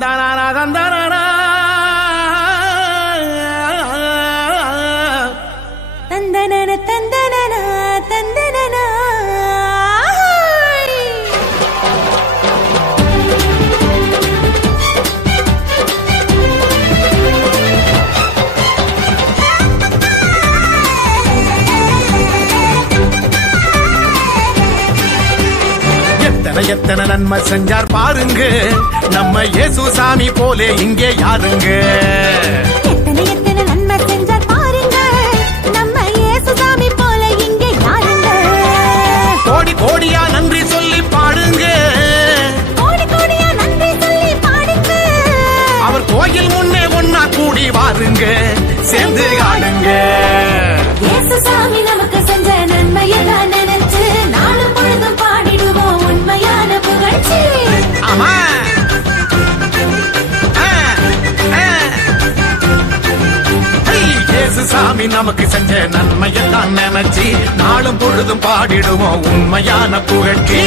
தந்தானா தந்தானா தந்தனன தந்தனன தந்தனன எத்தனை நன்மை செஞ்சார் பாருங்க நம்ம இயேசு சாமி போலே இங்கே யாருங்க. எத்தனை நன்மை செஞ்சார் பாருங்க நம்ம இயேசு சாமி போல இங்கே யாருங்க. கோடி கோடியா நன்றி சொல்லி பாடுங்க, கோடி கோடியா நன்றி சொல்லி பாடுங்க. அவர் கோயில் முன்னே ஒன்னா கூடி வாருங்க, சேர்ந்து ஆடுங்க. இயேசு சாமி நமக்கு செஞ்ச நன்மையெல்லாம் நினைச்சு நாளும் பொழுதும் பாடிடுவோம் உண்மையான புகழ்ச்சி. ஆமா இயேசு சாமி நமக்கு செஞ்ச நன்மையெல்லாம் நினைச்சு நாளும் பொழுதும் பாடிடுவோம் உண்மையான புகழ்ச்சி.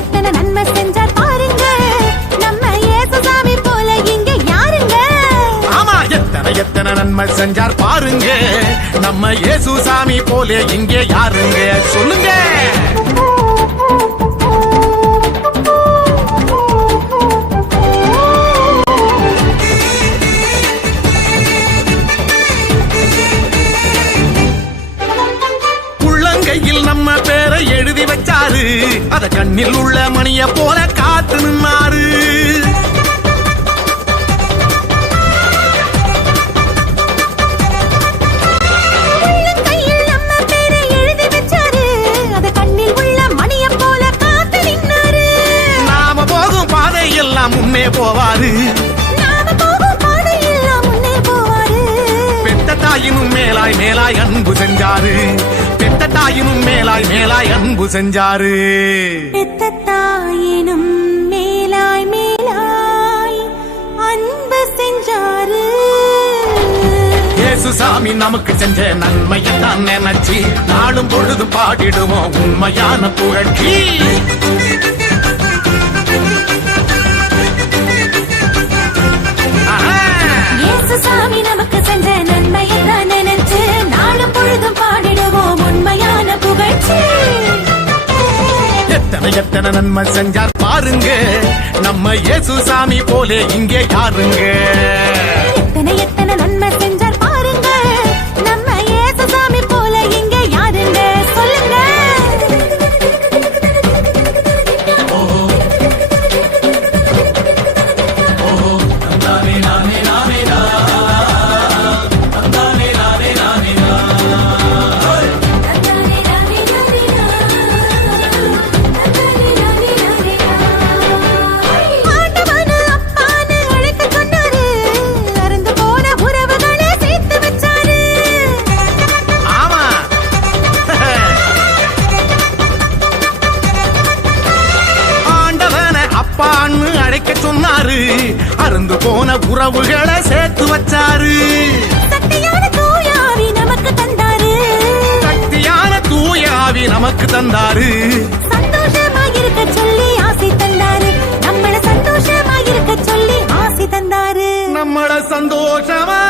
எத்தனை நன்மை செஞ்சார் பாருங்க நம்ம இயேசு சாமி போல இங்கே யாருங்க. ஆமா எத்தனை நன்மை செஞ்சார் பாருங்க நம்ம இயேசு சாமி போலே இங்கே யாருங்க. சொல்லுங்க. உள்ளங்கையில் நம்ம பேரை எழுதி வச்சாரு, அத கண்ணில் உள்ள மணிய போல காத்து நின்னாரு. முன்னே போவாரு, பெத்த தாயினும் மேலாய் மேலாய் அன்பு செஞ்சாரு, பெத்த தாயினும் மேலாய் மேலாய் அன்பு செஞ்சாரு, பெத்த தாயினும் மேலாய் மேலாய் அன்பு செஞ்சாரு. இயேசு சாமி நமக்கு செஞ்ச நன்மையத்தான் நினைச்சு நாளும் பொழுது பாடிடுவோம் உண்மையான புகழ்ச்சி. சாமி நமக்கு செஞ்ச நன்மையெல்லாம் நினைச்சு நாளும் பொழுதும் பாடிடுவோம் உண்மையான புகழ்ச்சி. எத்தனை நன்மை செஞ்சார் பாருங்க நம்ம இயேசு சாமி போலே இங்கே யாருங்க. எத்தனை நன்மை செஞ்சார் பாருங்க நம்ம இயேசு சாமி போல இங்கே யாருங்க. சொல்லுங்க. அருந்து போன உறவுகளை சேர்த்து வச்சாரு. சக்தியான தூயாவி நமக்கு தந்தாரு, சக்தியான தூயாவி நமக்கு தந்தாரு. சந்தோஷமாயிருக்க சொல்லி ஆசை தந்தாரு, நம்மள சந்தோஷமாயிருக்க சொல்லி ஆசை தந்தாரு, நம்மள சந்தோஷமா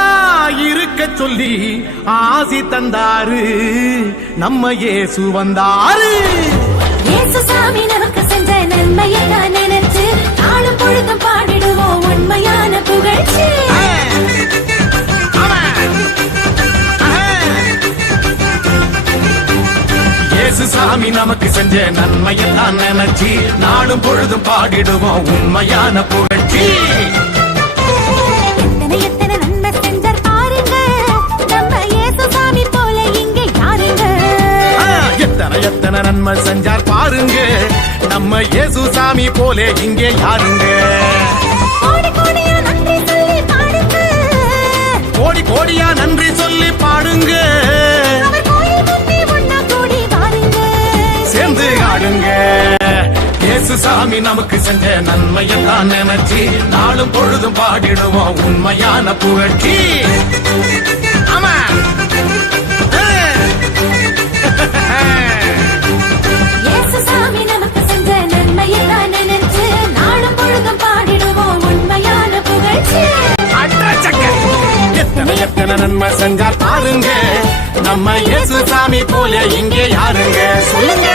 இருக்க சொல்லி ஆசி தந்தாரு. நம்ம இயேசு வந்தாரு. இயேசு சாமி நமக்கு செஞ்ச நன்மையெல்லாம் நினைச்சு நாளும் பொழுதும் பாடிடுவோம் உண்மையான புகழ்ச்சி. இயேசு சாமி நமக்கு செஞ்ச நன்மையெல்லாம் நினைச்சு நாளும் பொழுதும் பாடிடுவோம் உண்மையான புகழ்ச்சி. எத்தனை நன்மை செஞ்சார் பாருங்க நம்ம இயேசு சாமி போல இங்கே யாருங்க. எத்தனை நன்மை செஞ்சார் பாருங்க நம்ம இயேசு சாமி போலே இங்கே யாருங்க. கோடி கோடியா நன்றி சொல்லி பாடுங்க, கோடி கோடியா நன்றி சொல்லி பாடுங்க. சேர்ந்து ஆடுங்க. இயேசு சாமி நமக்கு செஞ்ச நன்மையெல்லாம் நினைச்சு நாளும் பொழுதும் பாடிடுவோம் உண்மையான புகழ்ச்சி. ஆமா இயேசு சாமி நமக்கு செஞ்ச நன்மையெல்லாம் நினைச்சு நாளும் பொழுதும் எத்தனை நன்மை செஞ்சார் பாருங்க நம்ம இயேசு சாமி போல இங்கே யாருங்க சொல்லுங்க